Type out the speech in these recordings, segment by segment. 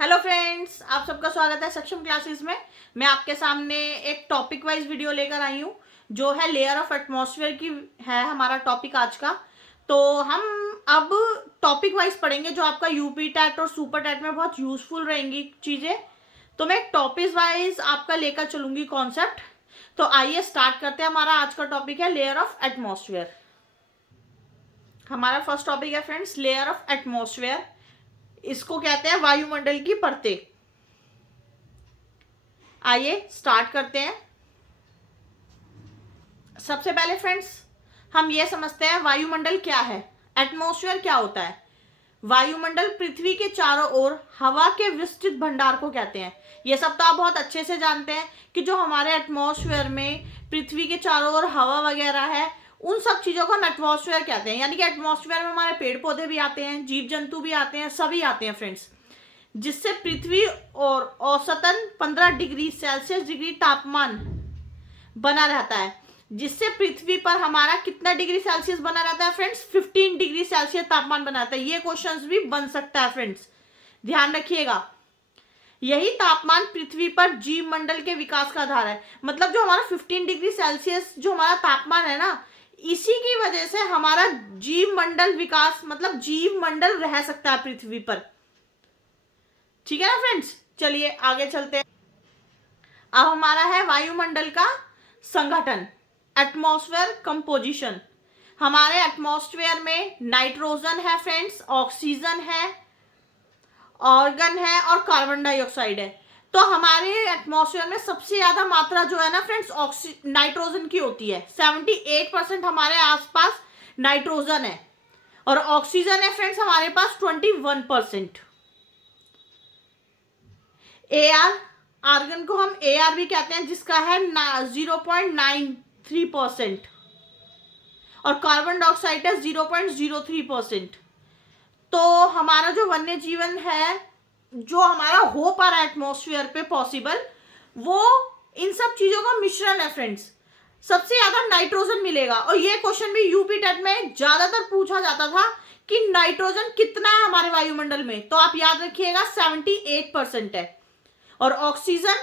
Hello friends, आप सबका स्वागत है सक्षम क्लासेस में। मैं आपके सामने एक टॉपिक वाइज वीडियो लेकर आई हूँ जो है लेयर ऑफ एटमॉस्फेयर की है हमारा टॉपिक आज का। तो हम अब टॉपिक वाइज पढ़ेंगे जो आपका यूपी टैट और सुपर टैट में बहुत यूजफुल रहेंगी चीज़ें। तो मैं टॉपिक वाइज आपका लेकर चलूंगी कॉन्सेप्ट। तो आइए स्टार्ट करते हैं। हमारा आज का टॉपिक है लेयर ऑफ एटमॉस्फेयर। हमारा फर्स्ट टॉपिक है फ्रेंड्स लेयर ऑफ एटमॉस्फेयर। इसको कहते हैं वायुमंडल की परतें। आइए स्टार्ट करते हैं। सबसे पहले फ्रेंड्स हम ये समझते हैं वायुमंडल क्या है, एटमॉस्फेयर क्या होता है। वायुमंडल पृथ्वी के चारों ओर हवा के विस्तृत भंडार को कहते हैं। ये सब तो आप बहुत अच्छे से जानते हैं कि जो हमारे एटमॉस्फेयर में पृथ्वी के चारों ओर हवा वगैरह है उन सब चीजों को हम एटमॉस्फेयर कहते हैं। यानी कि एटमॉस्फेयर में हमारे पेड़ पौधे भी आते हैं, जीव जंतु भी आते हैं, सभी आते हैं फ्रेंड्स, जिससे पृथ्वी और औसतन 15 डिग्री सेल्सियस डिग्री तापमान बना रहता है। जिससे पृथ्वी पर हमारा कितना डिग्री सेल्सियस बना रहता है फ्रेंड्स? 15 डिग्री सेल्सियस तापमान बना रहता है। ये क्वेश्चंस भी बन सकता है फ्रेंड्स, ध्यान रखिएगा। यही तापमान पृथ्वी पर जीव मंडल के विकास का आधार है। मतलब जो हमारा 15 डिग्री सेल्सियस जो हमारा तापमान है ना, इसी की वजह से हमारा जीव मंडल विकास, मतलब जीव मंडल रह सकता है पृथ्वी पर। ठीक है ना फ्रेंड्स, चलिए आगे चलते हैं। अब हमारा है वायुमंडल का संगठन, एटमॉस्फेयर कंपोजिशन। हमारे एटमॉस्फेयर में नाइट्रोजन है फ्रेंड्स, ऑक्सीजन है, ऑर्गन है और कार्बन डाइऑक्साइड है। तो हमारे एटमॉस्फेयर में सबसे ज्यादा मात्रा जो है ना फ्रेंड्स नाइट्रोजन की होती है। 78% हमारे आसपास नाइट्रोजन है और ऑक्सीजन है फ्रेंड्स हमारे पास 21%। एआर, आर्गन को हम एआर भी कहते हैं, जिसका है 0.93% और कार्बन डाइऑक्साइड है 0.03%। तो हमारा जो वन्य जीवन है जो हमारा हो पा रहा है एटमॉस्फेयर पे पॉसिबल, वो इन सब चीजों का मिश्रण है फ्रेंड्स। सबसे ज्यादा नाइट्रोजन मिलेगा और ये क्वेश्चन भी यूपी टेट में ज्यादातर पूछा जाता था कि नाइट्रोजन कितना है हमारे वायुमंडल में। तो आप याद रखिएगा 78% है और ऑक्सीजन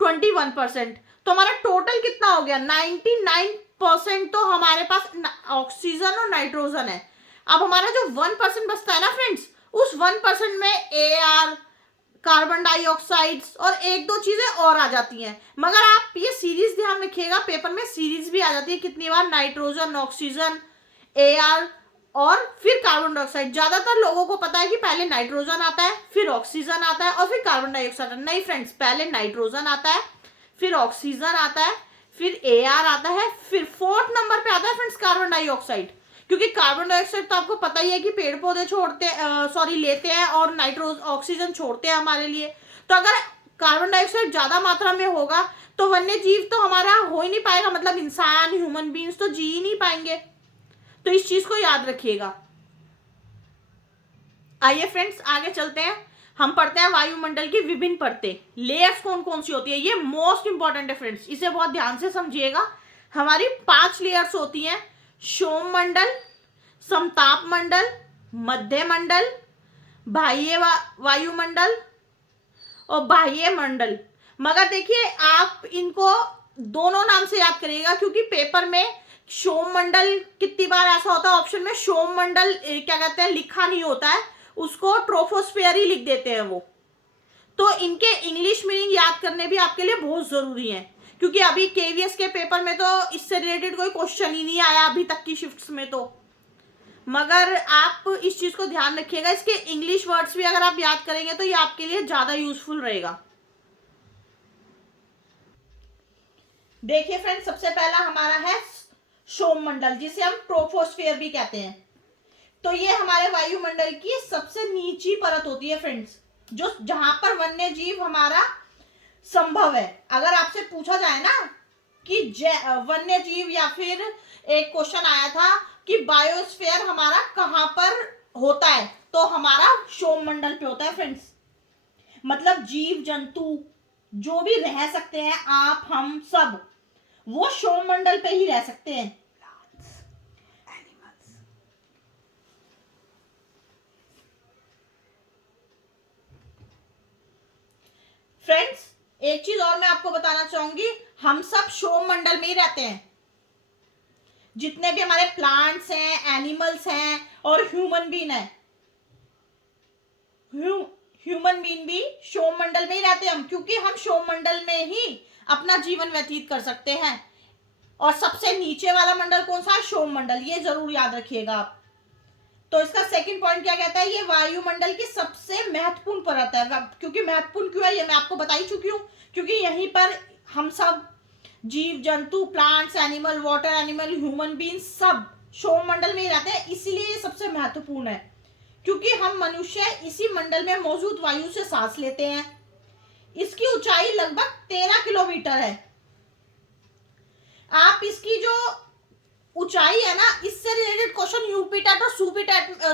21%। तो हमारा टोटल कितना हो गया? 99% तो हमारे पास ऑक्सीजन और नाइट्रोजन है। अब हमारा जो 1% बचता है ना फ्रेंड्स, उस 1% में एआर, कार्बन डाइऑक्साइड और एक दो चीजें और आ जाती हैं। मगर आप ये सीरीज ध्यान रखिएगा, पेपर में सीरीज भी आ जाती है कितनी बार, नाइट्रोजन, ऑक्सीजन, एआर और फिर कार्बन डाइऑक्साइड। ज्यादातर लोगों को पता है कि पहले नाइट्रोजन आता है, फिर ऑक्सीजन आता है और फिर कार्बन डाइऑक्साइड। नहीं फ्रेंड्स, पहले नाइट्रोजन आता है, फिर ऑक्सीजन आता है, फिर एआर आता है, फिर 4th नंबर पे आता है फ्रेंड्स कार्बन डाइऑक्साइड। क्योंकि कार्बन डाइऑक्साइड तो आपको पता ही है कि पेड़ पौधे लेते हैं और ऑक्सीजन छोड़ते हैं हमारे लिए। तो अगर कार्बन डाइऑक्साइड ज्यादा मात्रा में होगा तो वन्य जीव तो हमारा हो ही नहीं पाएगा, मतलब इंसान, ह्यूमन बींग्स तो जी ही नहीं पाएंगे। तो इस चीज को याद रखिएगा। आइए फ्रेंड्स आगे चलते हैं। हम पढ़ते हैं वायुमंडल की विभिन्न परतें। लेयर्स कौन कौन सी होती है, ये मोस्ट इंपॉर्टेंट है फ्रेंड्स, इसे बहुत ध्यान से समझिएगा। हमारी 5 लेयर्स होती हैं: सोम मंडल, समताप मंडल, मध्य मंडल, बाह्य वायुमंडल और बाह्य मंडल। मगर देखिए आप इनको दोनों नाम से याद करिएगा, क्योंकि पेपर में सोम मंडल कितनी बार ऐसा होता है ऑप्शन में सोम मंडल क्या कहते हैं लिखा नहीं होता है, उसको ट्रोफोस्फेयर ही लिख देते हैं वो। तो इनके इंग्लिश मीनिंग याद करने भी आपके लिए बहुत जरूरी है, क्योंकि अभी केवीएस के पेपर में तो इससे रिलेटेड कोई क्वेश्चन ही नहीं आया अभी तक की शिफ्ट्स में। तो मगर आप इस चीज को ध्यान रखिएगा, इसके इंग्लिश वर्ड्स भी अगर आप याद करेंगे तो ये आपके लिए ज्यादा यूजफुल रहेगा। देखिए फ्रेंड्स, सबसे पहला हमारा है सोम मंडल, जिसे हम ट्रोफोस्फेयर भी कहते हैं। तो ये हमारे वायुमंडल की सबसे नीची परत होती है फ्रेंड्स, जो जहां पर वन्य जीव हमारा संभव है। अगर आपसे पूछा जाए ना कि वन्य जीव, या फिर एक क्वेश्चन आया था कि बायोस्फीयर हमारा कहां पर होता है, तो हमारा सोम मंडल पे होता है फ्रेंड्स। मतलब जीव जंतु जो भी रह सकते हैं, आप हम सब, वो सोम मंडल पे ही रह सकते हैं। फ्रेंड्स एक चीज और मैं आपको बताना चाहूंगी, हम सब सौर मंडल में ही रहते हैं। जितने भी हमारे प्लांट्स हैं, एनिमल्स हैं और ह्यूमन बीन है, ह्यूमन बीन भी सौर मंडल में ही रहते हैं हम, क्योंकि हम सौर मंडल में ही अपना जीवन व्यतीत कर सकते हैं। और सबसे नीचे वाला मंडल कौन सा है? सौर मंडल, ये जरूर याद रखिएगा आप। तो इसका सेकंड पॉइंट क्या कहता है? ये वायुमंडल की सबसे महत्वपूर्ण परत है। क्योंकि महत्वपूर्ण क्यों है ये मैं आपको बता ही चुकी हूँ, क्योंकि यहीं पर हम सब जीव जंतु, plants, animal, water animal, human being सब सौर मंडल में ही रहते हैं। इसीलिए ये सबसे महत्वपूर्ण है, क्योंकि हम मनुष्य इसी मंडल में मौजूद वायु से सांस लेते हैं। इसकी ऊंचाई लगभग 13 किलोमीटर है। आप इसकी जो ऊंचाई है ना, इससे रिलेटेड क्वेश्चन यूपी टेट और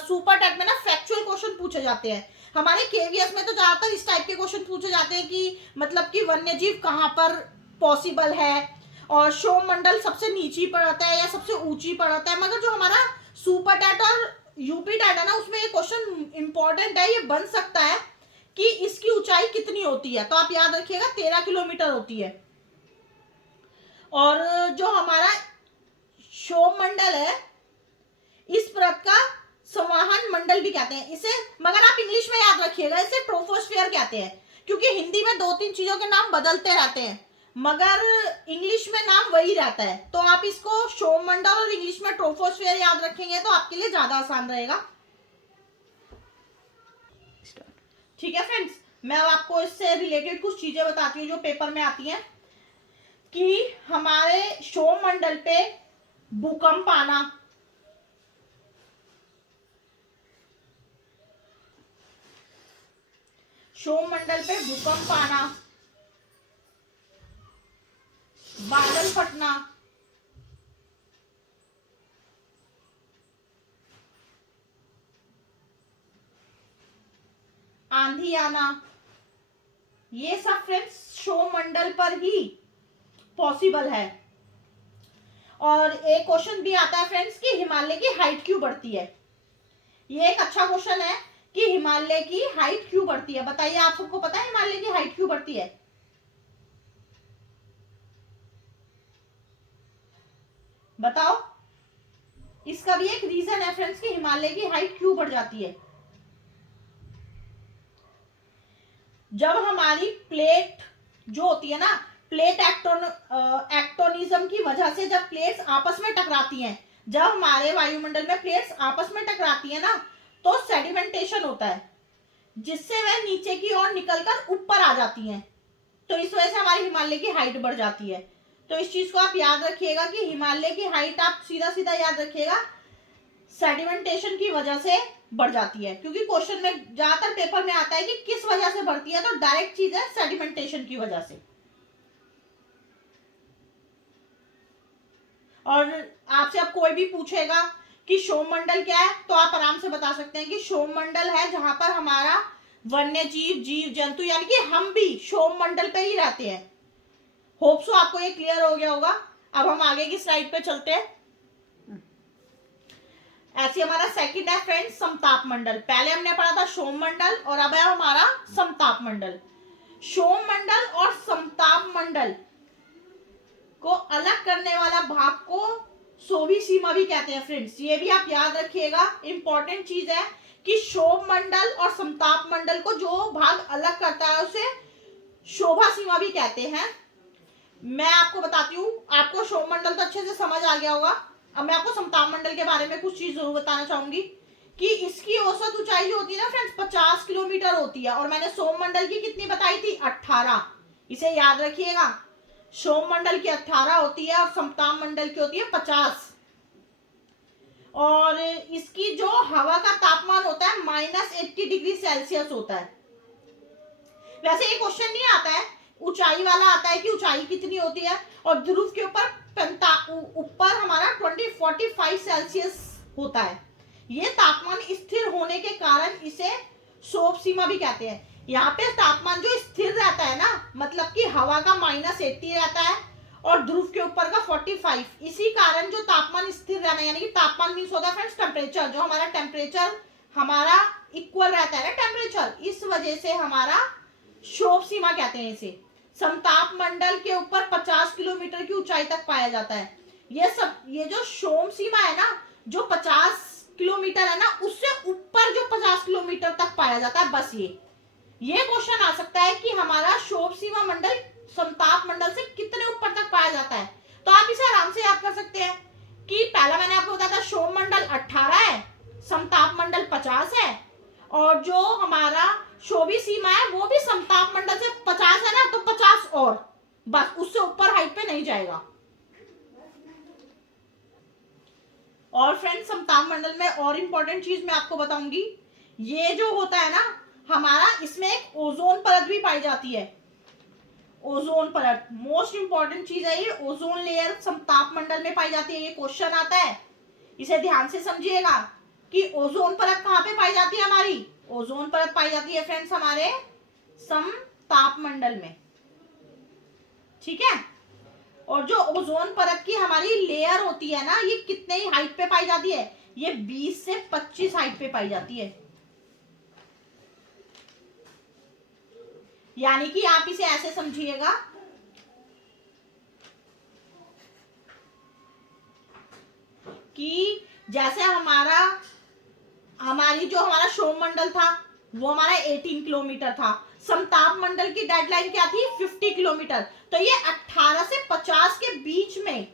सुपर टेट में ना फैक्चुअल क्वेश्चन पूछे जाते हैं। हमारे केवीएस में तो ज्यादातर इस टाइप के क्वेश्चन पूछे जाते हैं कि मतलब कि वन्य जीव कहाँ पर पॉसिबल है और सौर मंडल सबसे नीची परत है या सबसे ऊंची परत है। मगर जो हमारा सुपर टेट और यूपी टेट है ना, उसमें ये क्वेश्चन इंपॉर्टेंट है, ये बन सकता है कि इसकी ऊंचाई कितनी होती है। तो आप याद रखिएगा 13 किलोमीटर होती है। और जो हमारा सौर मंडल है, इस परत का संवहन मंडल भी कहते हैं इसे, मगर आप इंग्लिश में याद रखिएगा इसे ट्रोपोस्फियर कहते हैं, क्योंकि हिंदी में 2-3 चीजों के नाम बदलते रहते हैं मगर इंग्लिश में नाम वही रहता है। तो आप इसको सौर मंडल और इंग्लिश में ट्रोपोस्फियर याद रखेंगे तो आपके लिए ज्यादा आसान रहेगा। ठीक है फ्रेंड्स, मैं अब आपको इससे रिलेटेड कुछ चीजें बताती हूँ जो पेपर में आती हैं कि हमारे सौर मंडल पे भूकंप आना, सौर मंडल पे भूकंप आना, बादल फटना, आंधी आना, ये सब फ्रेंड्स सौर मंडल पर ही पॉसिबल है। और एक क्वेश्चन भी आता है फ्रेंड्स कि हिमालय की हाइट क्यों बढ़ती है। ये एक अच्छा क्वेश्चन है कि हिमालय की हाइट क्यों बढ़ती है। बताइए, आप सबको पता है हिमालय की हाइट क्यों बढ़ती है? बताओ। इसका भी एक रीजन है फ्रेंड्स कि हिमालय की हाइट क्यों बढ़ जाती है। जब हमारी प्लेट जो होती है ना, प्लेट एक्टोनिज्म की वजह से जब प्लेट्स आपस में टकराती हैं, जब हमारे वायुमंडल में प्लेट्स आपस में टकराती है ना, तो सेडिमेंटेशन होता है जिससे वह नीचे की ओर निकलकर ऊपर आ जाती हैं। तो इस वजह से हमारी हिमालय की हाइट बढ़ जाती है। तो इस चीज को आप याद रखिएगा कि हिमालय की हाइट आप सीधा सीधा याद रखिएगा सेडिमेंटेशन की वजह से बढ़ जाती है, क्योंकि क्वेश्चन में ज्यादातर पेपर में आता है कि किस वजह से बढ़ती है, तो डायरेक्ट चीज है सेडिमेंटेशन की वजह से। और आपसे अब कोई भी पूछेगा कि सौर मंडल क्या है, तो आप आराम से बता सकते हैं कि सौर मंडल है जहां पर हमारा वन्य जीव, जीव जंतु, यानी कि हम भी सौर मंडल पे ही रहते हैं। होप सो आपको ये क्लियर हो गया होगा। अब हम आगे की स्लाइड पे चलते हैं। ऐसे हमारा सेकंड है फ्रेंड्स समताप मंडल। पहले हमने पढ़ा था सौर मंडल और अब है हमारा समताप मंडल। सौर मंडल और समताप मंडल को अलग करने वाला भाग को सोवी सीमा भी कहते हैं फ्रेंड्स। ये भी आप याद रखिएगा, इंपॉर्टेंट चीज है कि सौर मंडल और समताप मंडल को जो भाग अलग करता है उसे शोभा सीमा भी कहते हैं। मैं आपको बताती हूँ, आपको सौर मंडल तो अच्छे से समझ आ गया होगा। अब मैं आपको समताप मंडल के बारे में कुछ चीज जरूर बताना चाहूंगी कि इसकी औसत ऊंचाई जो होती है ना फ्रेंड्स 50 किलोमीटर होती है, और मैंने सौर मंडल की कितनी बताई थी? 18। इसे याद रखिएगा, सौर मंडल की 18 होती है और समताप मंडल की होती है 50। और इसकी जो हवा का तापमान होता है -80 डिग्री सेल्सियस होता है। वैसे ये क्वेश्चन नहीं आता है, ऊंचाई वाला आता है कि ऊंचाई कितनी होती है, और ध्रुव के ऊपर हमारा 2045 सेल्सियस होता है। ये तापमान स्थिर होने के कारण इसे शोभ सीमा भी कहते हैं। यहाँ पे तापमान जो स्थिर रहता है ना, मतलब कि हवा का -80 रहता है और ध्रुव के ऊपर का 45, इसी कारण जो तापमान स्थिर रहना, यानी कि तापमान मीन्स होता है फ्रेंड्स टेम्परेचर, जो हमारा टेम्परेचर हमारा इक्वल रहता है ना टेम्परेचर, इस वजह से हमारा क्षोभ सीमा कहते हैं इसे। समताप मंडल के ऊपर 50 किलोमीटर की ऊंचाई तक पाया जाता है। ये जो क्षोभ सीमा है ना, जो 50 किलोमीटर है ना, उससे ऊपर जो 50 किलोमीटर तक पाया जाता है, बस ये क्वेश्चन आ सकता है कि हमारा क्षोभ सीमा मंडल समताप मंडल से कितने ऊपर तक पाया जाता है। तो आप इसे आराम से याद कर सकते हैं कि पहला मैंने आपको बताया था क्षोभ मंडल 18 है, समताप मंडल 50 है, और जो हमारा क्षोभी सीमा है वो भी समताप मंडल से 50 है ना, तो 50 और बस, उससे ऊपर हाइट पे नहीं जाएगा। और फ्रेंड्स, समताप मंडल में और इंपॉर्टेंट चीज मैं आपको बताऊंगी, ये जो होता है ना हमारा, इसमें एक ओजोन परत भी पाई जाती है। ओजोन परत मोस्ट इंपॉर्टेंट चीज है, ये ओजोन लेयर समताप मंडल में पाई जाती है। ये क्वेश्चन आता है, इसे ध्यान से समझिएगा कि ओजोन परत कहां पे पाई जाती है हमारी। ओजोन परत पाई जाती है फ्रेंड्स हमारे समताप मंडल में, ठीक है। और जो ओजोन परत की हमारी लेयर होती है ना, ये कितने ही हाइट पे पाई जाती है, ये 20 से 25 हाइट पे पाई जाती है। यानी कि आप इसे ऐसे समझिएगा कि जैसे हमारी जो हमारा क्षोभ मंडल था वो हमारा 18 किलोमीटर था, समताप मंडल की डेडलाइन क्या थी 50 किलोमीटर, तो ये 18 से 50 के बीच में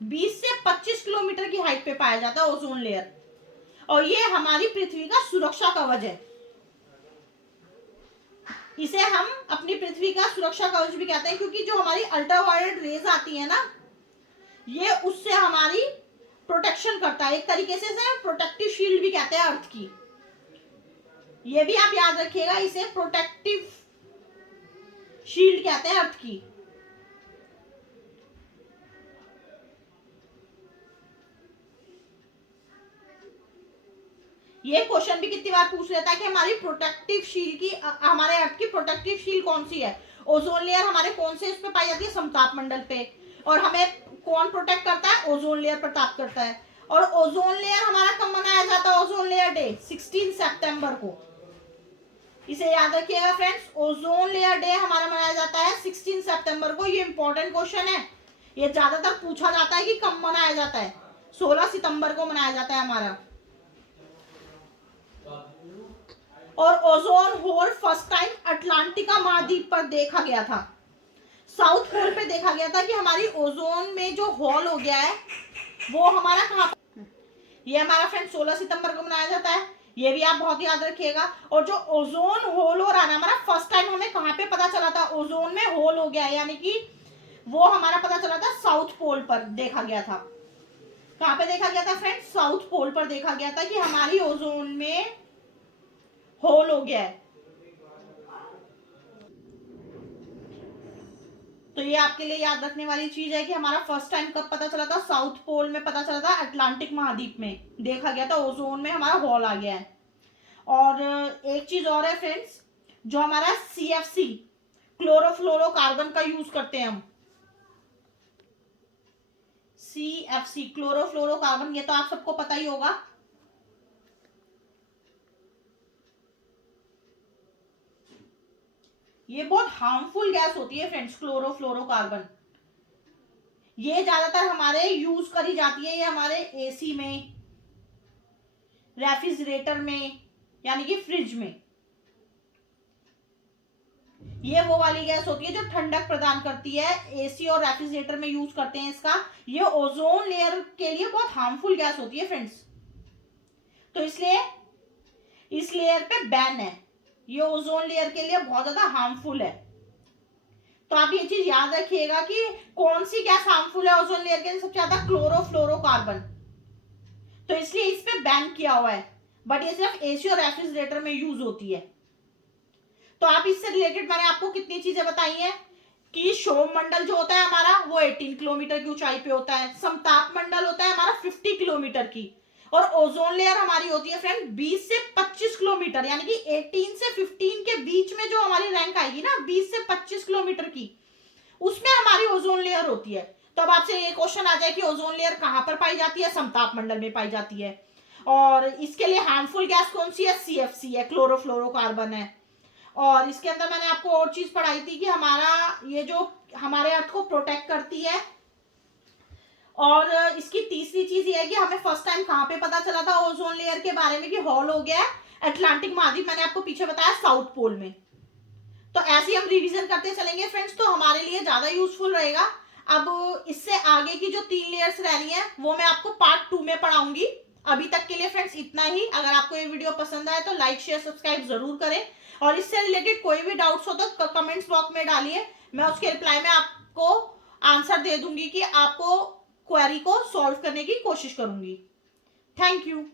20 से 25 किलोमीटर की हाइट पे पाया जाता है ओजोन लेयर। और ये हमारी पृथ्वी का सुरक्षा कवच है, इसे हम अपनी पृथ्वी का सुरक्षा कवच भी कहते हैं, क्योंकि जो हमारी अल्ट्रावायलेट रेज आती है ना, ये उससे हमारी प्रोटेक्शन करता है। एक तरीके से प्रोटेक्टिव शील्ड भी कहते हैं अर्थ की। ये भी आप याद रखिएगा, इसे प्रोटेक्टिव शील्ड कहते हैं अर्थ की। ये क्वेश्चन भी कितनी बार पूछ लेता है कि हमारी प्रोटेक्टिव शील्ड की, हमारे अर्थ की प्रोटेक्टिव शील्ड कौन सी है। ओजोन लेयर हमारे कौन से इस पे पाई जाती है, समताप मंडल पे। और हमें कौन प्रोटेक्ट करता है, ओजोन लेयर प्रोटेक्ट करता है। और ओजोन लेयर हमारा कब मनाया जाता है, ओजोन लेयर डे 16 सितंबर को। इसे याद रखिएगा फ्रेंड्स, ओजोन लेयर डे हमारा मनाया जाता है 16 सितंबर को। ये इंपॉर्टेंट क्वेश्चन है, ये ज्यादातर पूछा जाता है कि कब मनाया जाता है। 16 सितंबर को मनाया जाता है हमारा। और ozone hole first time Atlantica महाद्वीप पर देखा गया था। साउथ पोल पे देखा गया था कि हमारी ओजोन में जो होल हो गया है वो हमारा कहाँ, ये हमारा फ्रेंड 16 सितंबर को मनाया जाता है। ये भी आप बहुत याद रखिएगा। और जो ओजोन होल हो रहा है हमारा, फर्स्ट टाइम हमें कहाँ पे पता चला था, ओजोन में होल हो गया है, यानी कि वो हमारा पता चला था साउथ पोल पर देखा गया था। कहाँ पे देखा गया था फ्रेंड, साउथ पोल पर देखा गया था कि हमारी ओजोन में होल हो गया है। तो ये आपके लिए याद रखने वाली चीज है कि हमारा फर्स्ट टाइम कब पता चला था, साउथ पोल में पता चला था, अटलांटिक महाद्वीप में देखा गया था, ओजोन में हमारा होल आ गया है। और एक चीज और है फ्रेंड्स, जो हमारा CFC क्लोरोफ्लोरोकार्बन का यूज करते हैं हम, CFC क्लोरोफ्लोरोकार्बन, ये तो आप सबको पता ही होगा। ये बहुत हार्मफुल गैस होती है फ्रेंड्स, क्लोरोफ्लोरोकार्बन। ये ज्यादातर हमारे यूज करी जाती है, ये हमारे AC में, रेफ्रिजरेटर में, यानी कि फ्रिज में। ये वो वाली गैस होती है जो ठंडक प्रदान करती है, AC और रेफ्रिजरेटर में यूज करते हैं इसका। ये ओजोन लेयर के लिए बहुत हार्मफुल गैस होती है फ्रेंड्स, तो इसलिए इस लेयर पे बैन है, ये ओजोन लेयर के लिए बहुत ज्यादा हार्मफुल है। तो आप ये चीज याद रखिएगा कि कौन सी गैस हार्मफुल है ओजोन लेयर के लिए सबसे ज्यादा, क्लोरोफ्लोरोकार्बन। तो इसलिए इस पे बैन किया हुआ है, बट ये सिर्फ AC और रेफ्रिजरेटर में यूज होती है। तो आप इससे रिलेटेड मैंने आपको कितनी चीजें बताई हैं कि क्षोभ मंडल जो होता है हमारा वो 18 किलोमीटर की ऊंचाई पे होता है, समताप मंडल होता है हमारा 50 किलोमीटर की, और ओजोन लेयर हमारी होती है फ्रेंड 20 से 25 किलोमीटर, यानी कि 18 से 15 के बीच में जो हमारी रैंक आएगी ना 20 से 25 किलोमीटर की, उसमें हमारी ओजोन लेयर होती है। तो अब आपसे ये क्वेश्चन आ जाए कि ओजोन लेयर कहां पर पाई जाती है, समताप मंडल में पाई जाती है। और इसके लिए हार्मफुल गैस कौन सी है, CFC है, क्लोरोफ्लोरोकार्बन है। और इसके अंदर मैंने आपको और चीज पढ़ाई थी कि हमारा ये जो हमारे अर्थ को प्रोटेक्ट करती है। और इसकी तीसरी चीज ये है कि हमें फर्स्ट टाइम कहाँ पे पता चला था ओजोन लेयर के बारे में कि हॉल हो गया है अटलांटिक महाद्वीप, मैंने आपको पीछे बताया साउथ पोल में। तो ऐसे ही हम रिवीजन करते चलेंगे फ्रेंड्स, तो हमारे लिए ज्यादा यूजफुल रहेगा। अब इससे आगे की जो 3 लेयर्स रह रही हैं वो मैं आपको पार्ट 2 में पढ़ाऊंगी। अभी तक के लिए फ्रेंड्स इतना ही। अगर आपको ये वीडियो पसंद आए तो लाइक शेयर सब्सक्राइब जरूर करें, और इससे रिलेटेड कोई भी डाउट्स हो तो कमेंट्स बॉक्स में डालिए, मैं उसके रिप्लाई में आपको आंसर दे दूंगी कि आपको क्वेरी को सॉल्व करने की कोशिश करूंगी। Thank you.